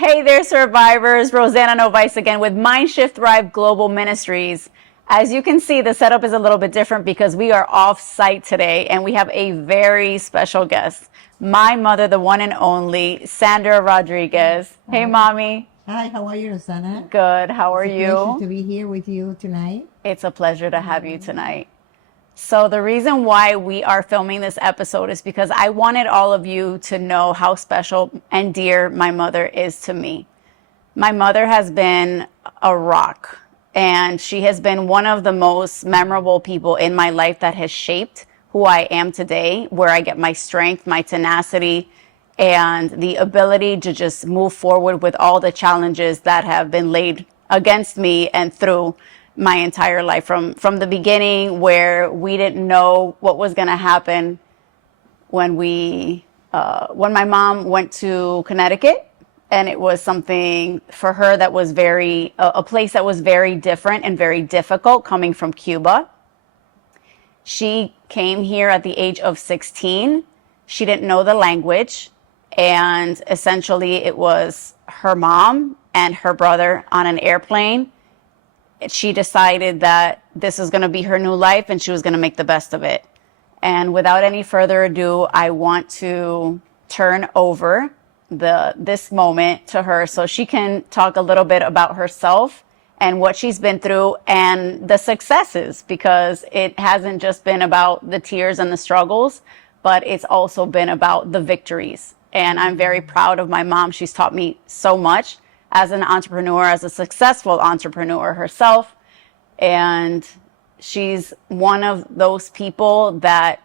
Hey there, survivors. Rossana Novice again with Mindshift Thrive Global Ministries. As you can see, the setup is a little bit different because we are off site today and we have a very special guest. My mother, the one and only, Sandra Rodriguez. Hey, Hi. mommy. Hi, how are you, Rossana? Good. How are It's a pleasure you? to be here with you tonight. It's a pleasure to have you tonight. So, the reason why we are filming this episode is because I wanted all of you to know how special and dear my mother is to me. My mother has been a rock, and she has been one of the most memorable people in my life that has shaped who I am today, where I get my strength, my tenacity, and the ability to just move forward with all the challenges that have been laid against me and through my entire life from the beginning, where we didn't know what was going to happen when when my mom went to Connecticut, and it was something for her that was a place that was very different and very difficult coming from Cuba. She came here at the age of 16. She didn't know the language, and essentially it was her mom and her brother on an airplane. She decided that this was going to be her new life and she was going to make the best of it. And without any further ado, I want to turn over this moment to her so she can talk a little bit about herself and what she's been through and the successes, because it hasn't just been about the tears and the struggles, but it's also been about the victories. And I'm very proud of my mom. She's taught me so much as an entrepreneur, as a successful entrepreneur herself. And she's one of those people that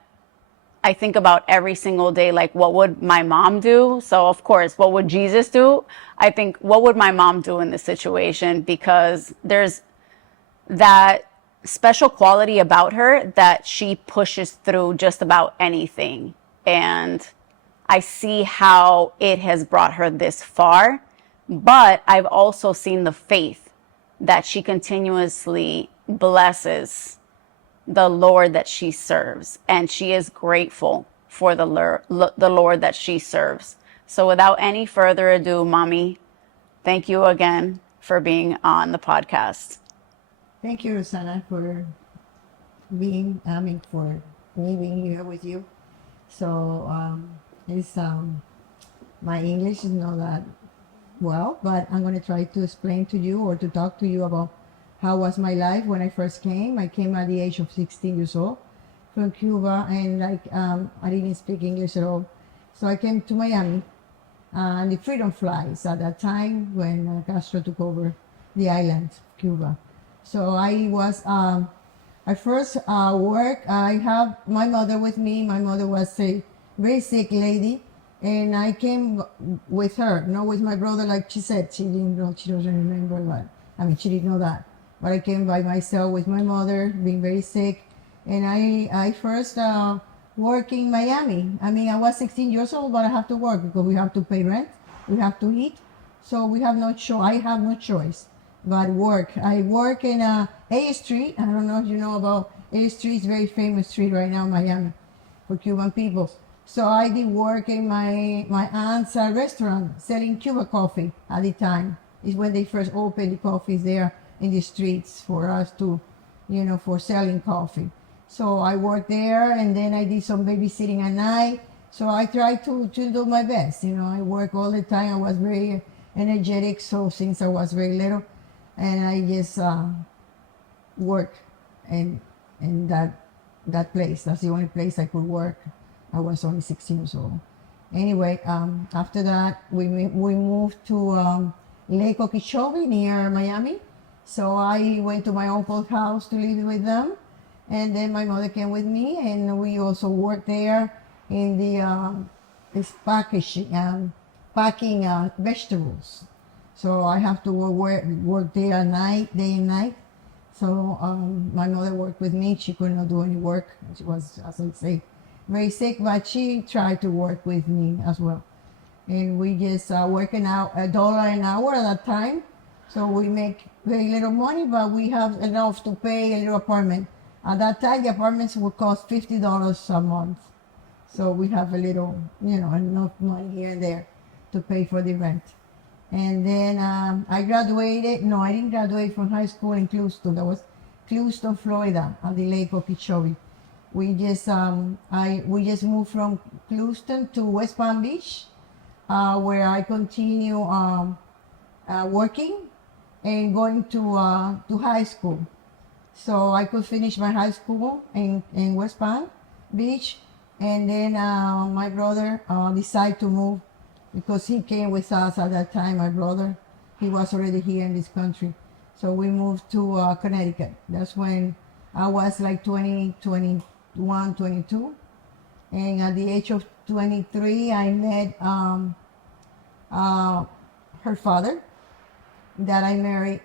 I think about every single day, like, what would my mom do? So, of course, what would Jesus do? I think, what would my mom do in this situation? Because there's that special quality about her that she pushes through just about anything. And I see how it has brought her this far. But I've also seen the faith that she continuously blesses the Lord that she serves, and she is grateful for the Lord that she serves. So without any further ado, mommy, thank you again for being on the podcast. Thank you, Rossana, for for me being here with you. So, it's, my English is not that well, but I'm going to try to explain to you or to talk to you about how was my life when I first came. I came at the age of 16 years old from Cuba, and I didn't speak English at all. So I came to Miami and the Freedom Flies at that time when Castro took over the island, Cuba. So I first worked. I have my mother with me. My mother was a very sick lady, and I came with her, not with my brother, like she said. She didn't know, she doesn't remember, but she didn't know that. But I came by myself with my mother, being very sick. And I first worked in Miami. I was 16 years old, but I have to work because we have to pay rent, we have to eat. So we have no choice. I have no choice but work. I work in A Street. I don't know if you know about A Street. It's a very famous street right now in Miami for Cuban people. So I did work in my aunt's restaurant selling Cuba coffee at the time. It's when they first opened the coffees there in the streets for us to, for selling coffee. So I worked there, and then I did some babysitting at night. So I tried to do my best. I work all the time. I was very energetic, so since I was very little, and I just worked in that place. That's the only place I could work. I was only 16 years old. Anyway, after that, we moved to Lake Okeechobee near Miami. So I went to my uncle's house to live with them. And then my mother came with me, and we also worked there in this packing vegetables. So I have to work there at night, day and night. So my mother worked with me. She could not do any work. She was, as I say, very sick, but she tried to work with me as well. And we just working out $1 an hour at that time. So we make very little money, but we have enough to pay a little apartment. At that time, the apartments would cost $50 a month. So we have a little, enough money here and there to pay for the rent. And then I graduated. No, I didn't graduate from high school in Clewiston. That was Clewiston, Florida, at the Lake Okeechobee. We just moved from Clewiston to West Palm Beach, where I continue working and going to high school. So I could finish my high school in West Palm Beach, and then my brother decided to move because he came with us at that time. My brother, he was already here in this country, so we moved to Connecticut. That's when I was like 20, 21, 22, and at the age of 23, I met her father that I married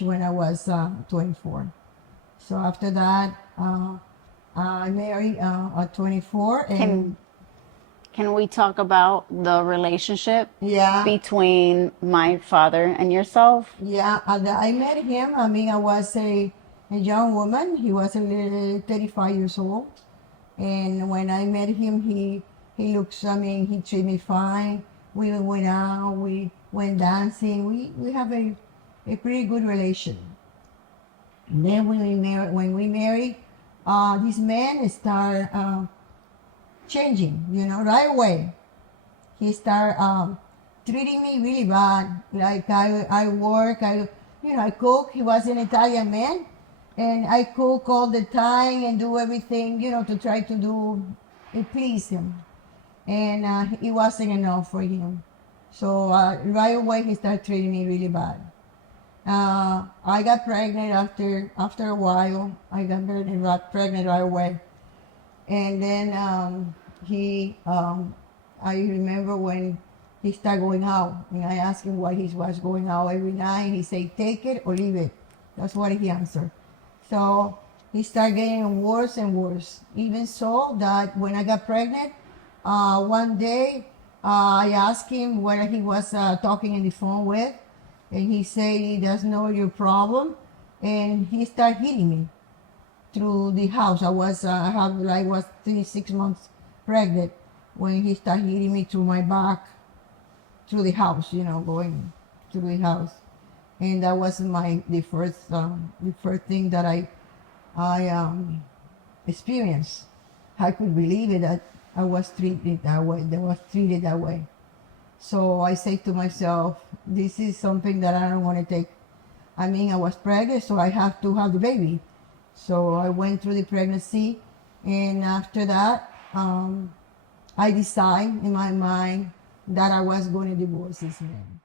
when I was 24. So after that, I married at 24. And Can we talk about the relationship yeah, between my father and yourself? yeah, I met him. I mean, I was a young woman. He was 35 years old. And when I met him, he looks, I mean, he treated me fine. We went out, we went dancing. We have a pretty good relation. And then when we married, this man started changing, right away. He started treating me really bad. Like I work, I cook. He was an Italian man, and I cook all the time and do everything, to try to do it please him. And it wasn't enough for him. So right away he started treating me really bad. I got pregnant after a while. I got pregnant right away, and then I remember when he started going out, and I asked him why he was going out every night. He said, "Take it or leave it." That's what he answered. So he started getting worse and worse. Even so that when I got pregnant, one day I asked him what he was talking in the phone with. And he said he doesn't know your problem, and he started hitting me through the house. I was 6 months pregnant when he started hitting me through my back, through the house, going through the house, and that was the first thing that I experienced. I could believe it that I was treated that way. That was treated that way. So I say to myself, this is something that I don't want to take. I mean, I was pregnant, so I have to have the baby. So I went through the pregnancy, and after that, I decided in my mind that I was going to divorce this man.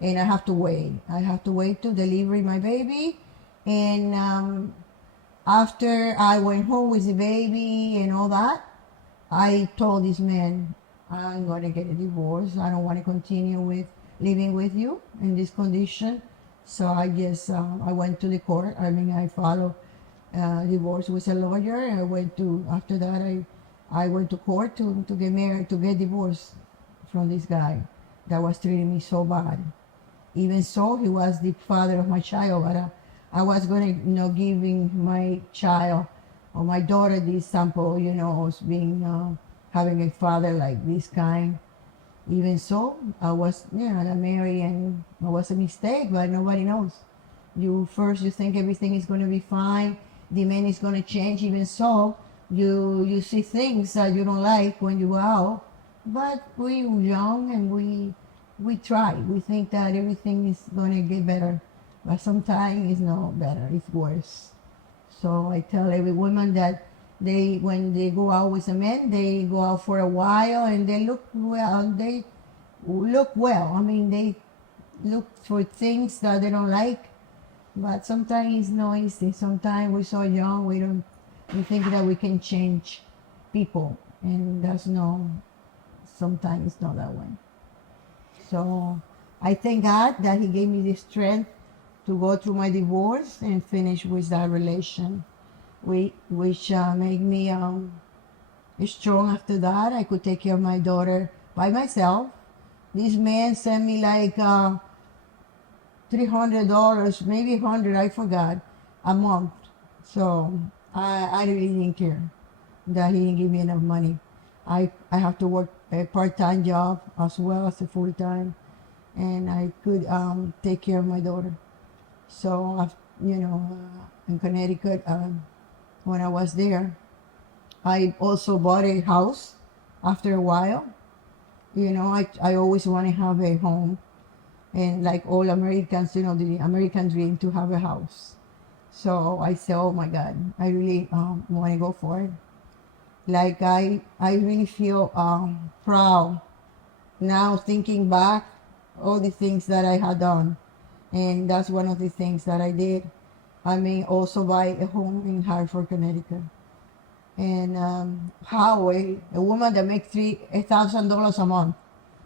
And I have to wait. I have to wait to deliver my baby. And after I went home with the baby and all that, I told this man, I'm going to get a divorce. I don't want to continue with living with you in this condition. So I just, I went to the court. I mean, I followed divorce with a lawyer. After that, I went to court to get married, to get divorced from this guy that was treating me so bad. Even so, he was the father of my child, but I was going to, giving my child or my daughter this sample, as being, having a father like this kind. Even so, I was, I married, and it was a mistake, but nobody knows. You think everything is going to be fine, the man is going to change. Even so, you see things that you don't like when you go out, but we're young and we try. We think that everything is going to get better, but sometimes it's not better, it's worse. So I tell every woman that when they go out with a man, they go out for a while and they look well. I mean, they look for things that they don't like, but sometimes it's not easy. Sometimes we're so young, we think that we can change people, and sometimes it's not that way. So I thank God that He gave me the strength to go through my divorce and finish with that relation, which made me strong. After that, I could take care of my daughter by myself. This man sent me like $300, maybe 100, I forgot, a month. So I really didn't care that he didn't give me enough money. I have to work a part-time job as well as a full-time. and I could take care of my daughter. So, in Connecticut, when I was there, I also bought a house after a while. I always want to have a home. And like all Americans, the American dream to have a house. So I said, oh my God, I really want to go for it. Like I really feel proud now thinking back all the things that I had done. And that's one of the things that I did. I mean, also buy a home in Hartford, Connecticut. And how a woman that makes $1,000 a month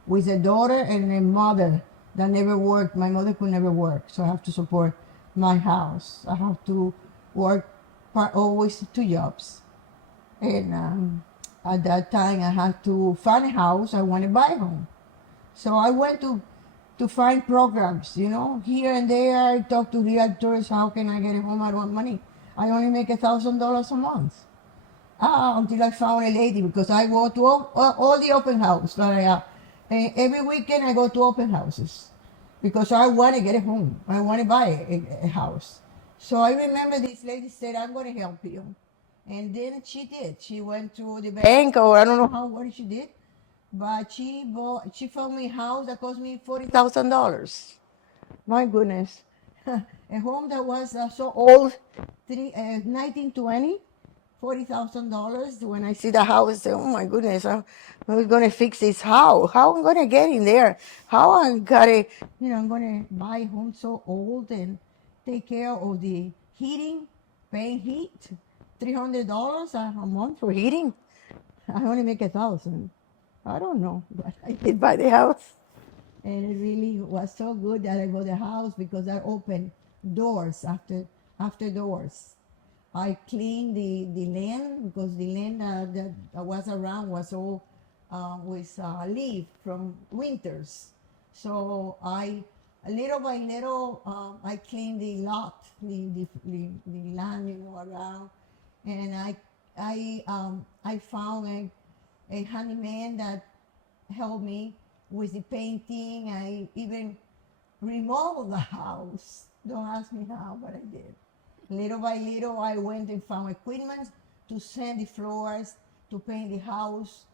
with a daughter and a mother that never worked. My mother could never work, so I have to support my house. I have to work always 2 jobs. And at that time, I had to find a house. I want to buy a home. So I went to find programs, here and there. I talked to realtors. How can I get a home? I don't have money. I only make $1,000 a month. Until I found a lady, because I go to all the open house that I have. And every weekend I go to open houses because I want to get a home. I want to buy a house. So I remember this lady said, I'm going to help you. And then she did. She went to the bank, or I don't know what she did, but she found me a house that cost me $40,000. My goodness. A home that was so old, 1920. $40,000. When I see the house, I say, "Oh my goodness, I'm going to fix this house. How I'm going to get in there? How I'm going to, I'm going to buy a home so old and take care of the heating, paying heat, $300 a month for heating. I only make 1,000. I don't know, but I did buy the house, and it really was so good that I bought the house because I opened doors after doors. I cleaned the land because the land that was around was all with leaf from winters. So little by little, I cleaned the lot, the land, around, and I found a handyman that helped me with the painting. I even remodeled the house. Don't ask me how, but I did. Little by little, I went and found equipment to sand the floors, to paint the house,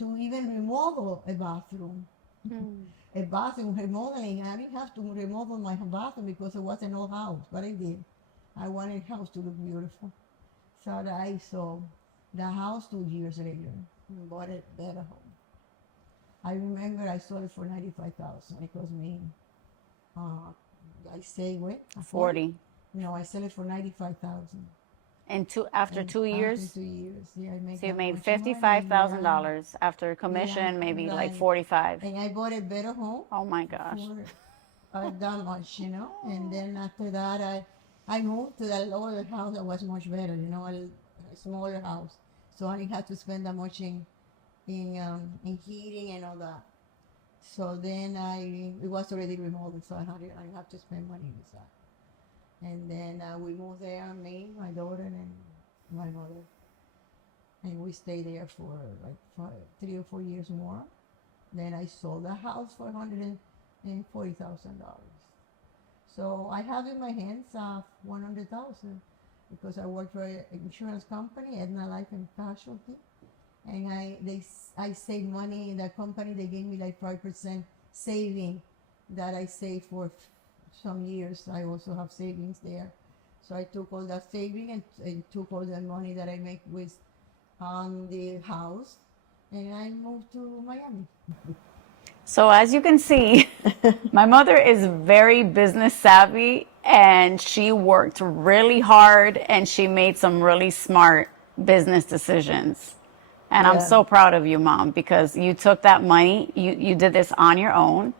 to even remodel a bathroom. A bathroom remodeling. I didn't have to remodel my bathroom because it was an old house, but I did. I wanted the house to look beautiful. So I sold the house 2 years later and bought a better home. I remember I sold it for $95,000. It cost me, I say, what? 40. No, I sell it for $95,000. And after 2 years? After 2 years, yeah, I make. So you that made much money, $55,000 after commission, yeah, maybe like right. 45. And I bought a better home Oh my gosh. for that much, And then after that, I moved to that lower house that was much better, a smaller house. So I didn't have to spend that much in heating and all that. So then it was already remodeled, so I didn't have to spend money with that. And then we moved there, me, my daughter, and my mother. And we stayed there for like 3 or 4 years more. Then I sold the house for $140,000. So I have in my hands $100,000 because I work for an insurance company, Aetna Life and Casualty. And I save money in that company. They gave me like 5% saving that I saved for some years. I also have savings there. So I took all that saving and took all the money that I make with the house, and I moved to Miami. So as you can see, my mother is very business savvy and she worked really hard and she made some really smart business decisions. And I'm so proud of you, Mom, because you took that money, you did this on your own,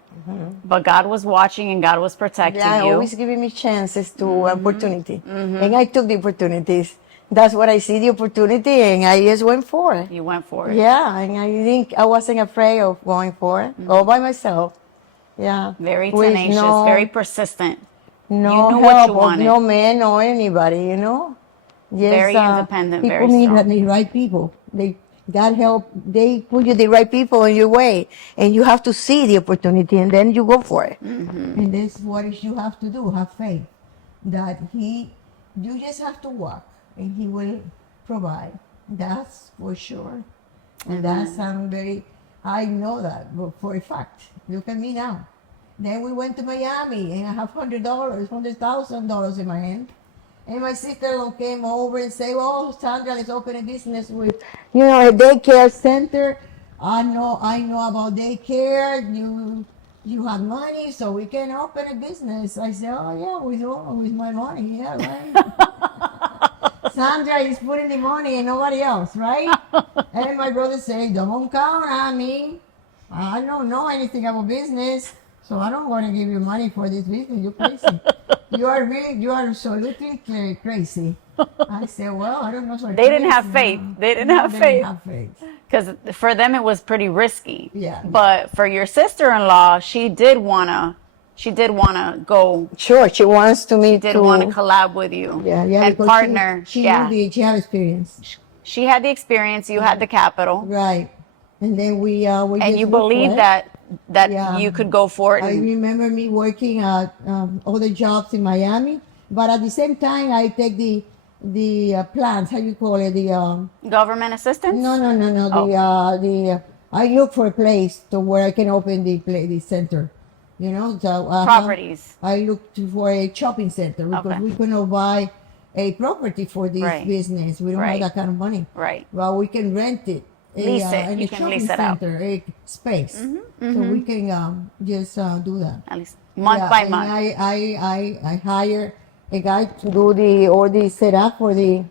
but God was watching and God was protecting you. Always giving me chances to opportunity. And I took the opportunities. That's what I see, the opportunity, and I just went for it. You went for it. Yeah, and I wasn't afraid of going for it, all by myself. Yeah. Very With tenacious, very persistent. No you knew help what you of wanted. no man or anybody, Yes, very independent, people very strong. need the right people. God help, they put you the right people in your way, and you have to see the opportunity, and then you go for it. And this is what you have to do, have faith that you just have to walk, and he will provide. That's for sure. And that's, I know that for a fact. Look at me now. Then we went to Miami, and I have $100,000 in my hand. And my sister came over and said, "Oh, Sandra, let's open a business with, a daycare center. I know about daycare. You have money, so we can open a business." I said, "Oh yeah, with my money, yeah, right." Sandra is putting the money and nobody else, right? And my brother said, "Don't count on me. I don't know anything about business, so I don't want to give you money for this business. You're crazy. You are absolutely crazy." I said, "Well, I don't know what They didn't have faith. They didn't have They faith. didn't have faith. Because for them it was pretty risky. Yeah. But for your sister-in-law, she did wanna go. Sure, she wants to meet. Did want to collab with you. Yeah, And because partner. She yeah. she had experience. She had the experience. You had the capital. Right. And then we And just you went for believed it. that Yeah. you could go for it. I And, remember me working at other jobs in Miami, but at the same time I take the plans. How you call it? The government assistance? no. Oh. I look for a place to where I can open the center. So Properties. I looked for a shopping center because Okay. we couldn't buy a property for this Right. business. We don't Right. have that kind of money. Right. Well, we can rent it. Lease it. In You a can shopping lease it out. center, a space. So we can just do that. At least month by and month. I hire a guy to do all the setup for the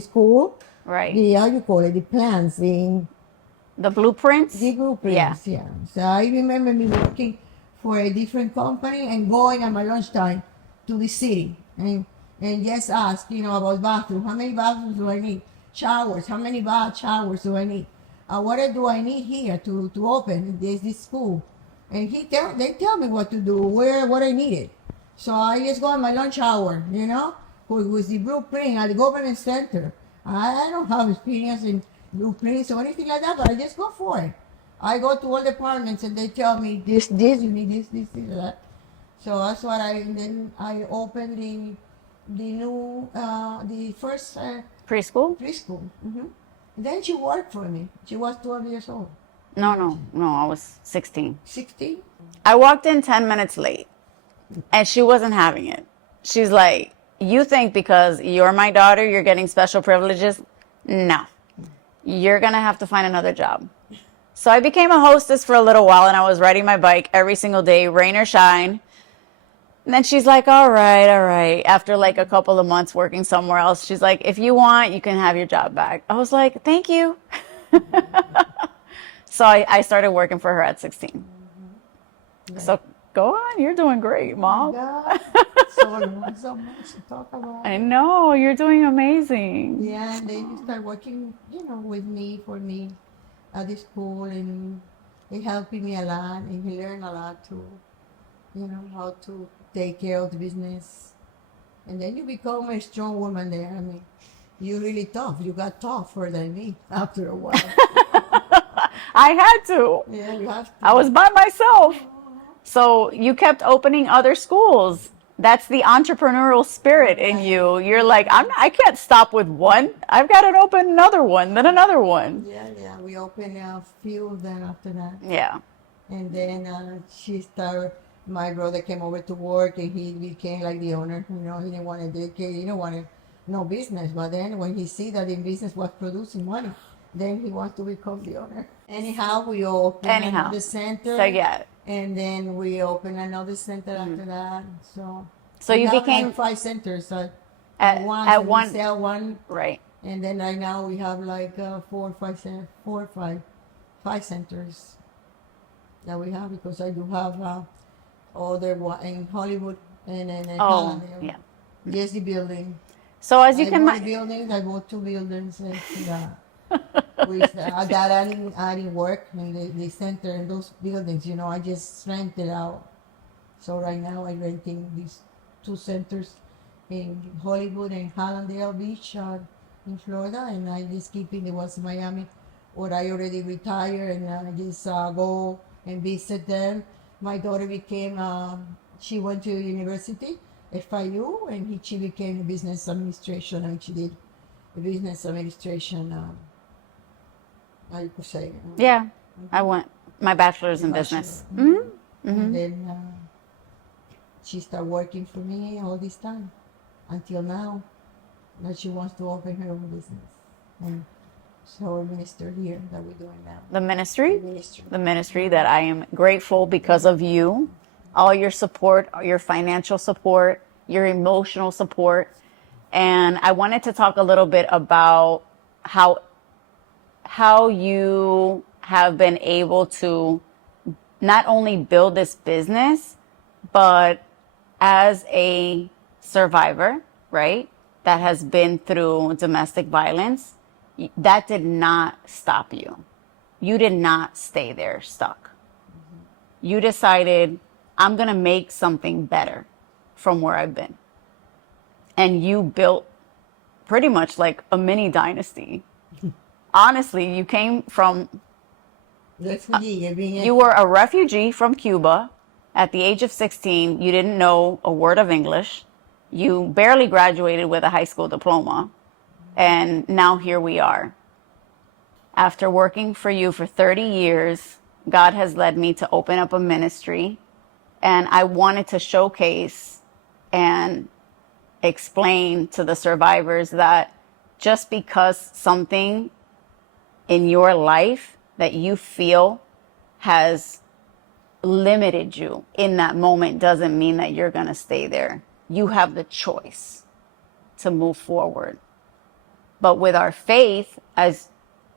school. Right. The how you call it, the plans, The blueprints? the blueprints. Yeah. So I remember me working for a different company and going at my lunchtime to the city and just ask, about bathroom. How many bathrooms do I need? Showers. How many showers do I need? What do I need here to open this school? And they tell me what to do, what I needed. So I just go on my lunch hour, with the blueprint at the government center. I don't have experience in blueprints or anything like that, but I just go for it. I go to all departments and they tell me this, you need this, that. So that's what then I opened the new, the first Preschool? preschool. Then she worked for me. She was 12 years old. No, I was 16. 16? I walked in 10 minutes late and she wasn't having it. She's like, "You think because you're my daughter, you're getting special privileges? No, you're going to have to find another job." So I became a hostess for a little while and I was riding my bike every single day, rain or shine. And then she's like, all right. After like a couple of months working somewhere else, she's like, "If you want, you can have your job back." I was like, "Thank you." So I started working for her at 16. So go on. You're doing great, Mom. God, so much to talk about. I know. You're doing amazing. Yeah, and then you start working, with me, for me, at the school, and it helping me a lot, and he learned a lot too, how to take care of the business. And then you become a strong woman there. I mean, you're really tough. You got tougher than me after a while. I had to. Yeah, you have to. I was by myself. So you kept opening other schools. That's the entrepreneurial spirit in you. You're like, I can't stop with one. I've got to open another one, then another one. Yeah. We opened a few of them after that. Yeah. And then my brother came over to work and he became like the owner. He didn't want to dedicate, he didn't want no business. But then when he see that the business was producing money, then he wants to become the owner. Anyhow, we opened another center. So yeah. And then we opened another center after that. So you we have became like 5 centers at one. We sell one. Right. And then right now we have like 4 or 5 centers that we have, because I do have other one in Hollywood and in Hollandale. Yeah. Just the building. So as you can I bought 2 buildings. I got adding work in the center and those buildings. I just rent it out. So right now I'm renting these 2 centers in Hollywood and Hallandale Beach in Florida, and I just keeping the ones in Miami or I already retired and I just go and visit them. My daughter became, she went to university, FIU, and she became a business administration, and she did a business administration, I could say. Yeah, I went my bachelor's The in bachelor. business. And then she started working for me all this time until now that she wants to open her own business. And so we minister here that we're doing now. The ministry, The ministry. the ministry that I am grateful because of you, all your support, your financial support, your emotional support. And I wanted to talk a little bit about how you have been able to not only build this business, but as a survivor, right, that has been through domestic violence, that did not stop you. You did not stay there stuck. You decided, I'm going to make something better from where I've been. And you built pretty much like a mini dynasty. Honestly, you came from, Refugee, being you were a refugee from Cuba. At the age of 16, you didn't know a word of English. You barely graduated with a high school diploma. And now here we are. After working for you for 30 years, God has led me to open up a ministry. And I wanted to showcase and explain to the survivors that just because something in your life that you feel has limited you in that moment doesn't mean that you're going to stay there. You have the choice to move forward. But with our faith, as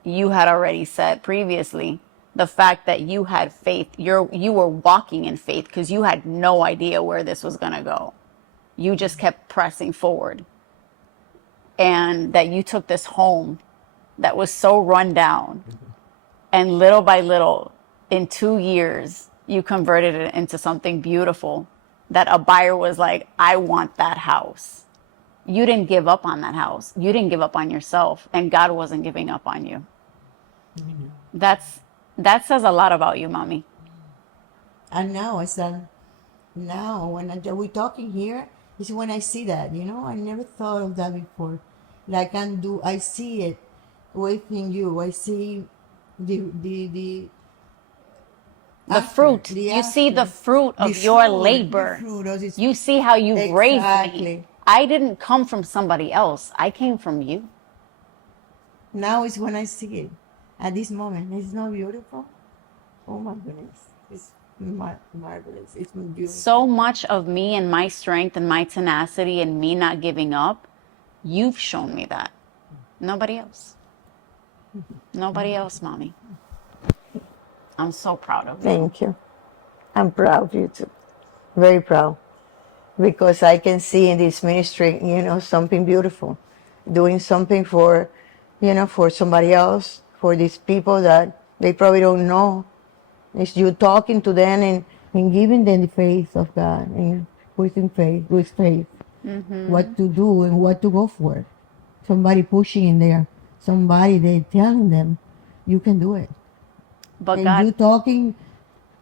you had already said previously, the fact that you had faith, you were walking in faith because you had no idea where this was going to go. You just kept pressing forward. And that you took this home that was so run down, and little by little, in 2 years, you converted it into something beautiful that a buyer was like, I want that house. You didn't give up on that house. You didn't give up on yourself, and God wasn't giving up on you. That says a lot about you, Mommy. And now it's now when we're talking here is when I see that, I never thought of that before. Like I see it within you. I see the Fruit. the You see the after, fruit the of your fruit, labor. the fruit of this. You see how you've raised me. Exactly. I didn't come from somebody else. I came from you. Now is when I see it. At this moment, it's not beautiful. Oh my goodness, it's marvelous. It's beautiful. So much of me and my strength and my tenacity and me not giving up, you've shown me that. Nobody else. Nobody else, Mommy. I'm so proud of you. Thank you. I'm proud of you too. Very proud. Because I can see in this ministry, something beautiful. Doing something for, for somebody else, for these people that they probably don't know. It's you talking to them and giving them the faith of God and with faith, what to do and what to go for. Somebody pushing in there. Somebody they telling them, you can do it. But And God, you talking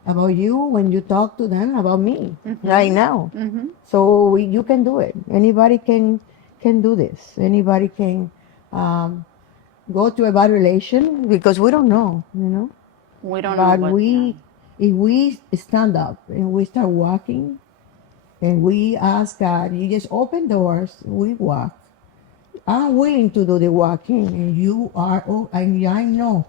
about you when you talk to them about me right now. So you can do it. Anybody can do this. Anybody can go to evaluation because we don't know, we don't know But what. if we stand up and we start walking, and we ask God, you just open doors, we walk. I'm willing to do the walking, and you are, and I know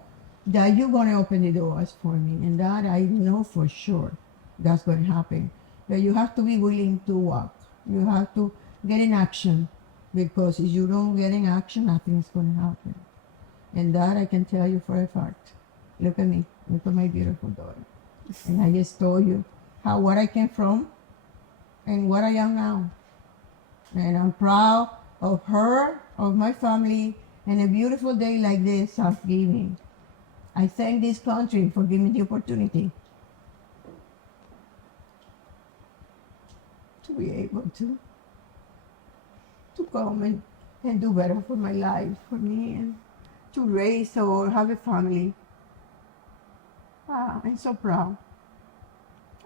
that you're going to open the doors for me, and that I know for sure that's going to happen. But you have to be willing to walk. You have to get in action, because if you don't get in action, nothing's going to happen. And that I can tell you for a fact. Look at me. Look at my beautiful daughter. And I just told you where I came from and what I am now. And I'm proud of her, of my family, and a beautiful day like this, Thanksgiving. I thank this country for giving me the opportunity to be able to come and do better for my life, for me, and to raise or have a family. I'm so proud.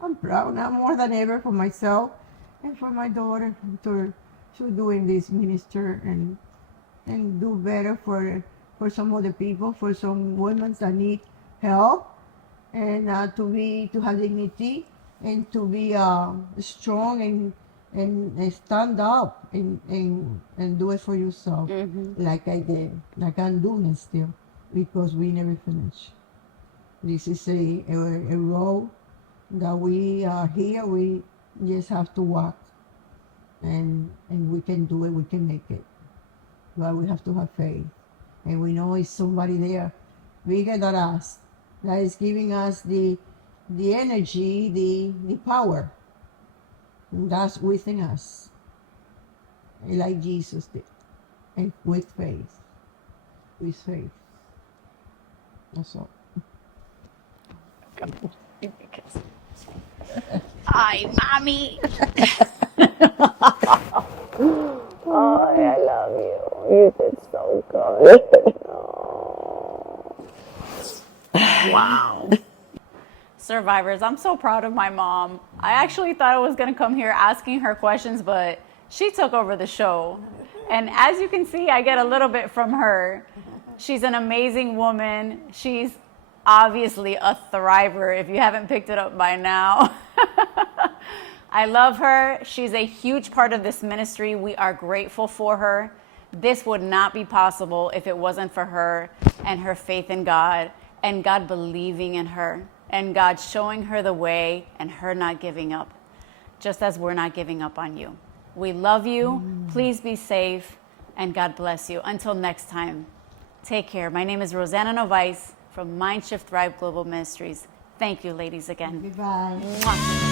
I'm proud now more than ever for myself and for my daughter to doing this minister and do better for some other people, for some women that need help, and to have dignity and to be strong and stand up and do it for yourself, like I did, like I'm doing still, because we never finish. This is a road that we are here. We just have to walk, and we can do it. We can make it, but we have to have faith, and we know it's somebody there bigger than us that is giving us the energy, the power. And that's within us, like Jesus did, and with faith. With faith. That's all. Ay, mommy. Oh, I love you. You did so good. Wow. Survivors, I'm so proud of my mom. I actually thought I was going to come here asking her questions, but she took over the show. And as you can see, I get a little bit from her. She's an amazing woman. She's obviously a thriver, if you haven't picked it up by now. I love her. She's a huge part of this ministry. We are grateful for her. This would not be possible if it wasn't for her and her faith in God and God believing in her and God showing her the way and her not giving up, just as we're not giving up on you. We love you. Please be safe and God bless you. Until next time, take care. My name is Rossana Novaes from Mind Shift Thrive Global Ministries. Thank you, ladies, again. Goodbye. Mwah.